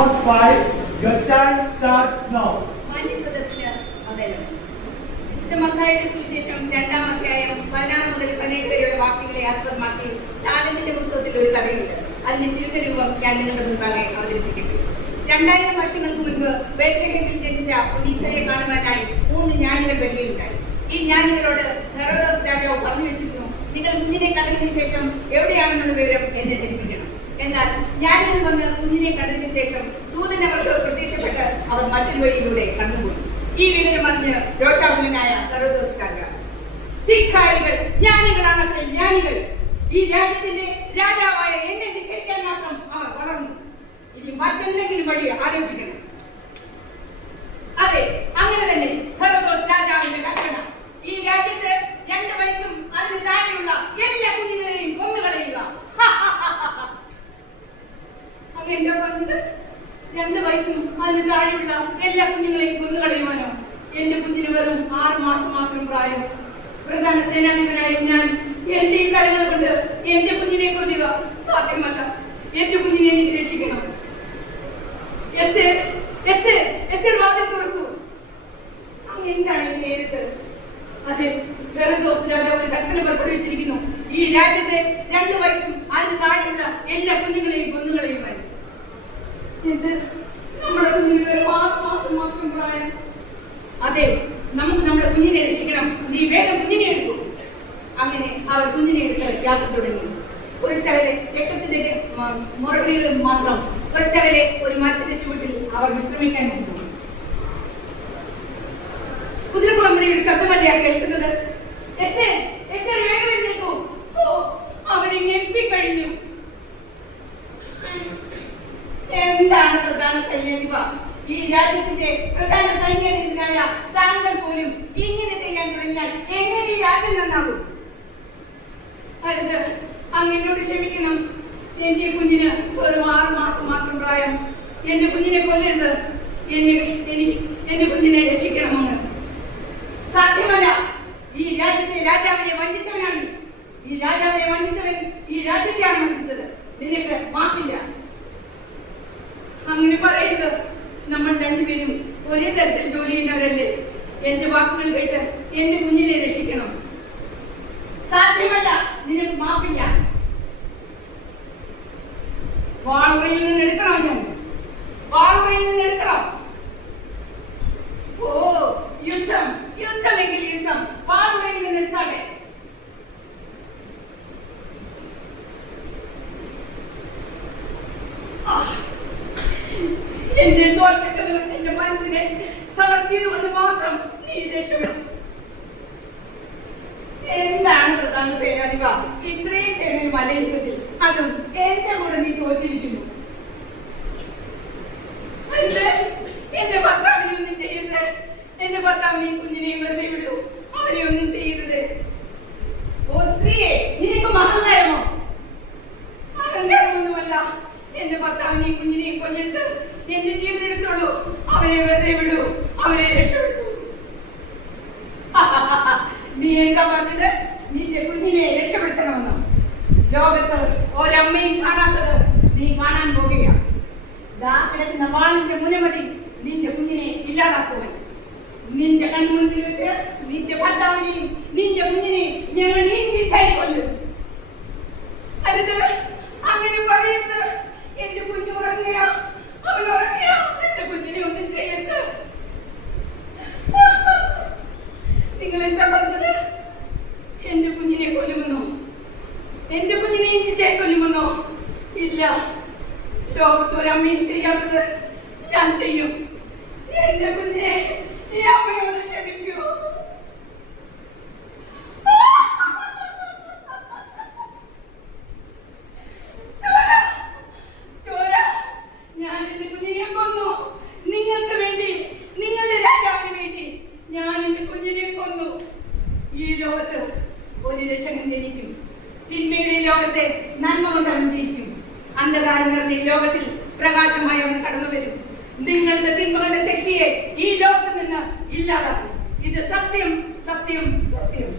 Episode 5 Your time starts now. മാന്യ സുവിശേഷം രണ്ടാം അധ്യായം പതിനാറ് മുതൽ പതിനെട്ട് വരെയുള്ള വാക്യങ്ങളെ ആസ്പദമാക്കി താലന്റിന്റെ പുസ്തകത്തിൽ ഒരു കഥയുണ്ട്. അതിന്റെ ചുരുക്കരൂപം ഞാൻ നിങ്ങളുടെ മുൻപാകെ അവതരിപ്പിക്കുന്നു രണ്ടായിരം വർഷങ്ങൾക്ക് മുൻപ് ബേത്ലഹേമിൽ ജനിച്ച ഒഡീഷയെ കാണുവാനായി മൂന്ന് ജ്ഞാനികൾ വരികയുണ്ടായി ഈ ജ്ഞാനികളോട് രാജാവ് പറഞ്ഞു വെച്ചിരുന്നു നിങ്ങൾ കുഞ്ഞിനെ കണ്ടതിന് ശേഷം എവിടെയാണെന്നുള്ള വിവരം എന്നെ ധരിപ്പിക്കണം. എന്നാൽ ജ്ഞാനികൾ വന്ന് കുഞ്ഞിനെ കണ്ടതിന് ശേഷം ദൂതൻ അവർക്ക് പ്രത്യക്ഷപ്പെട്ട് അവർ മറ്റൊരു വഴിയിലൂടെ കടന്നുപോയി. ഈ വിവരം അറിഞ്ഞ് രോഷാകുലനായ ഹെറോദോസ് രാജാവ് ധിക്കാരികൾ ജ്ഞാനികളാണത്രേ ജ്ഞാനികൾ ഈ രാജ്യത്തിന്റെ രാജാവായ എന്നെ ധിക്കരിക്കാൻ മാത്രം അവർ വളർന്നു. ഇനി മറ്റെന്തെങ്കിലും വഴി ആലോചിക്കണം അതെ അങ്ങനെ തന്നെ ഹെറോദോസ് രാജാവിന്റെ കൽപ്പന ഈ രാജ്യത്ത് രണ്ട് വയസ്സും അതിന് താഴെയുള്ള എല്ലാ കുഞ്ഞുങ്ങളെയും കൊന്നുകളയുക അങ്ങ് എന്താ പറഞ്ഞത് രണ്ട് വയസ്സും അതിന് താഴെയുള്ള എല്ലാ കുഞ്ഞുങ്ങളെയും കൊന്നുകളയുവാനോ എന്റെ കുഞ്ഞിന് വെറും ആറ് മാസം മാത്രം പ്രായം. പ്രധാന സേനാധിപനായ ഞാൻ എന്റെ ഈ കരങ്ങൾ കൊണ്ട് എന്റെ കുഞ്ഞിനെ കൊല്ലുക സാധ്യമല്ല. എന്റെ കുഞ്ഞിനെ എനിക്ക് രക്ഷിക്കണം. വാതിൽ നമ്മുടെ കുഞ്ഞിന് വെറും ആറ് പ്രായം. അതെ നമുക്ക് നമ്മുടെ കുഞ്ഞിനെ രക്ഷിക്കണം. നീ വേഗം കുഞ്ഞിനെ എടുക്കൂ. അങ്ങനെ അവർ കുഞ്ഞിനെ എടുത്ത് യാത്ര തുടങ്ങി. കുറച്ചകലെ രക്തത്തിന്റെ മുറവിൽ മാത്രം കുറച്ചകലെ ഒരു മരത്തിന്റെ ചുവട്ടിൽ അവർ വിശ്രമിക്കാൻ നിന്നു. കുതിരക്കൊമ്പടിയുടെ ശബ്ദമല്ല കേൾക്കുന്നത്? എസ്തേർ, എന്താണ് പ്രധാന സൈന്യാധിപ? ഈ രാജ്യത്തിന്റെ പ്രധാന സൈന്യാധിപനായ താങ്കൾ പോലും ഇങ്ങനെ ചെയ്യാൻ തുടങ്ങിയാൽ എങ്ങനെ ഈ രാജ്യം നന്നാകും? അരുത് അങ്ങ് എന്നോട് ക്ഷമിക്കണം. എന്റെ കുഞ്ഞിന് വെറും ആറു മാസം മാത്രം പ്രായം. എന്റെ കുഞ്ഞിനെ കൊല്ലരുത്. എന്നെ എനിക്ക് എന്റെ കുഞ്ഞിനെ രക്ഷിക്കണമെന്ന്. സാധ്യമല്ല. ഈ രാജ്യത്തെ രാജാവിനെ വഞ്ചിച്ചവനാണ്. ഈ രാജാവിനെ വഞ്ചിച്ചവൻ ഈ രാജ്യത്തെയാണ് വഞ്ചിച്ചത്. നിനക്ക് മാപ്പില്ല അങ്ങനെ പറയരുത്. നമ്മൾ രണ്ടുപേരും ഒരേ തരത്തിൽ ജോലി ചെയ്യുന്നവരല്ലേ? എന്റെ വാക്കുകൾ കേട്ട് എന്റെ കുഞ്ഞിനെ രക്ഷിക്കണം. സാധ്യമല്ല. നിനക്ക് മാപ്പില്ല. വാളുറയിൽ നിന്ന് എടുക്കണോ ഞാൻ വാളുറയിൽ നിന്ന് എടുക്കണോ ഓ യുദ്ധം യുദ്ധമെങ്കിൽ യുദ്ധം വാളുറയിൽ നിന്ന് എടുത്താട്ടെ എന്നെ തോൽപ്പിച്ചത് എന്റെ മനസ്സിനെ തളർത്തിയത് കൊണ്ട് മാത്രം നീ രക്ഷപ്പെട്ടു എന്താണ് പ്രധാന സേനാധിപ? ഇത്രയും ചെറിയ മലയുദ്ധത്തിൽ അതും എന്റെ കൂടെ നീ തോറ്റിരിക്കുന്നു അരുത്, എന്റെ ഭർത്താവിനെ ഒന്നും ചെയ്യരുത് എന്റെ ഭർത്താവിനെയും കുഞ്ഞിനെയും വെറുതെ വിടൂ അവരെ ഒന്നും ചെയ്യരുത് ഓ സ്ത്രീയെ നിനക്കും അഹങ്കാരമോ അഹങ്കാരമൊന്നുമല്ല എന്റെ ഭർത്താവിനെയും കുഞ്ഞിനെയും കൊല്ലരുത് എന്റെ ജീവൻ എടുത്തോളൂ. അവരെ വെറുതെ വിടൂ. അവരെ രക്ഷപ്പെട്ടു നീ എന്താ പറഞ്ഞത്? നിന്റെ കുഞ്ഞിനെ രക്ഷപ്പെടുത്തണമെന്ന്. ലോകത്ത് ഒരമ്മയും കാണാത്തത് നീ കാണാൻ പോകുകയാണ്. ദാ കിടക്കുന്ന വാളിന്റെ മുനമതി നിന്റെ കുഞ്ഞിനെ ഇല്ലാതാക്കുവാൻ. നിന്റെ കൺമുന്നിൽ വെച്ച് നിന്റെ ഭർത്താവിനെയും നിന്റെ കുഞ്ഞിനെ ഞങ്ങൾ ഈ കൊല്ലും. അരുത് അങ്ങനെ പറയരുത് എന്റെ കുഞ്ഞു ഉറങ്ങുകയാ അവൻ ഉറങ്ങുകയാ എന്റെ കുഞ്ഞിനെ ഒന്നും ചെയ്യരുത് നിങ്ങൾ എന്താ പറഞ്ഞത് എന്റെ കുഞ്ഞിനെ കൊല്ലുമെന്നോ എന്റെ കുഞ്ഞിനെ ഇഞ്ചിച്ചായി കൊല്ലുമെന്നോ? ഇല്ല. ലോകത്ത് ഒരമ്മയും ചെയ്യാത്തത് ഞാൻ ചെയ്യും. എന്റെ കുഞ്ഞിനെ ഈ അമ്മയോട് ക്ഷമിക്കൂ. ഞാൻ എന്റെ കുഞ്ഞിനെ കൊന്നു. ഈ ലോകത്ത് ഒരു രക്ഷകൻ ജനിക്കും. തിന്മയുടെ ലോകത്തെ നന്മ കൊണ്ട് അവൻ ജയിക്കും അന്ധകാരം നിറഞ്ഞ ഈ ലോകത്തിൽ പ്രകാശമായി അവൻ കടന്നു വരും നിങ്ങളുടെ തിന്മകളുടെ ശക്തിയെ ഈ ലോകത്ത് നിന്ന് ഇല്ലാതാക്കും. ഇത് സത്യം സത്യം സത്യം.